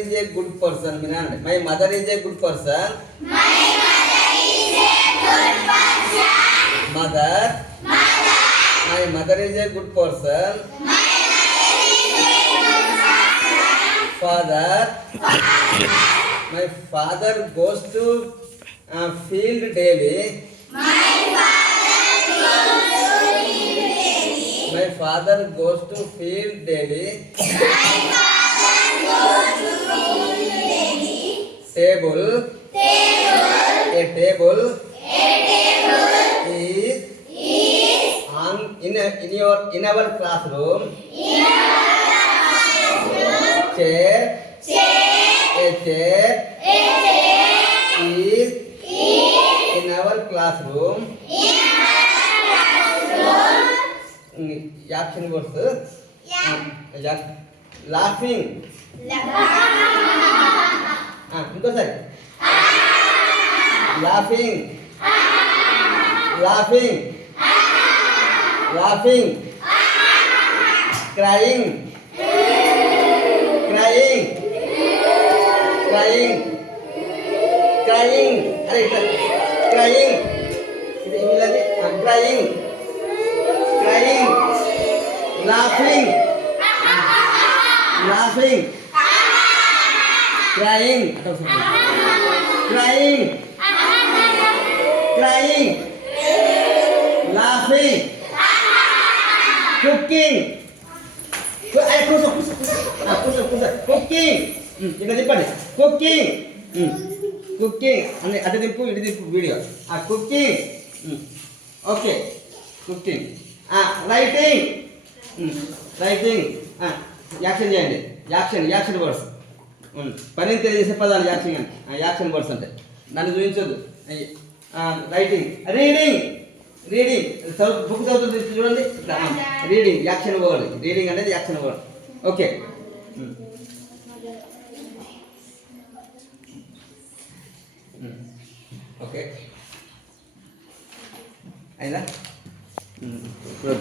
is a good person. My mother is a good person. Mother. My mother is a good person. Father. My father goes to field daily. My father goes to field daily. Table. A table is on in our classroom. Chair. A chair is in our classroom. Action words. Laughing. ఇంకోసారి laughing. Laughing. Laughing. Crying. Crying. Crying. Crying. అరే ఇట్లా crying. ఇది English crying. Crying. Laughing. Laughing. Crying. Crying. Crying. Laughing. Cooking. Cooking. ఇక్కడ చెప్పండి cooking. Cooking అని అటు దింపు ఇటు దింపు video. Cooking. Okay cooking. Writing. Writing. Action చేయండి. Action words. పనిని తెలియజేసే పదాలు యాక్షన్ అని. యాక్షన్ వర్డ్స్ అంటే నన్ను చూపించొద్దు. రైటింగ్. రీడింగ్. రీడింగ్ బుక్ చదువుతుంది చూడండి. Reading action word. రీడింగ్ అనేది యాక్షన్ వర్డ్. ఓకే ఓకే అయిందా ఇప్పుడు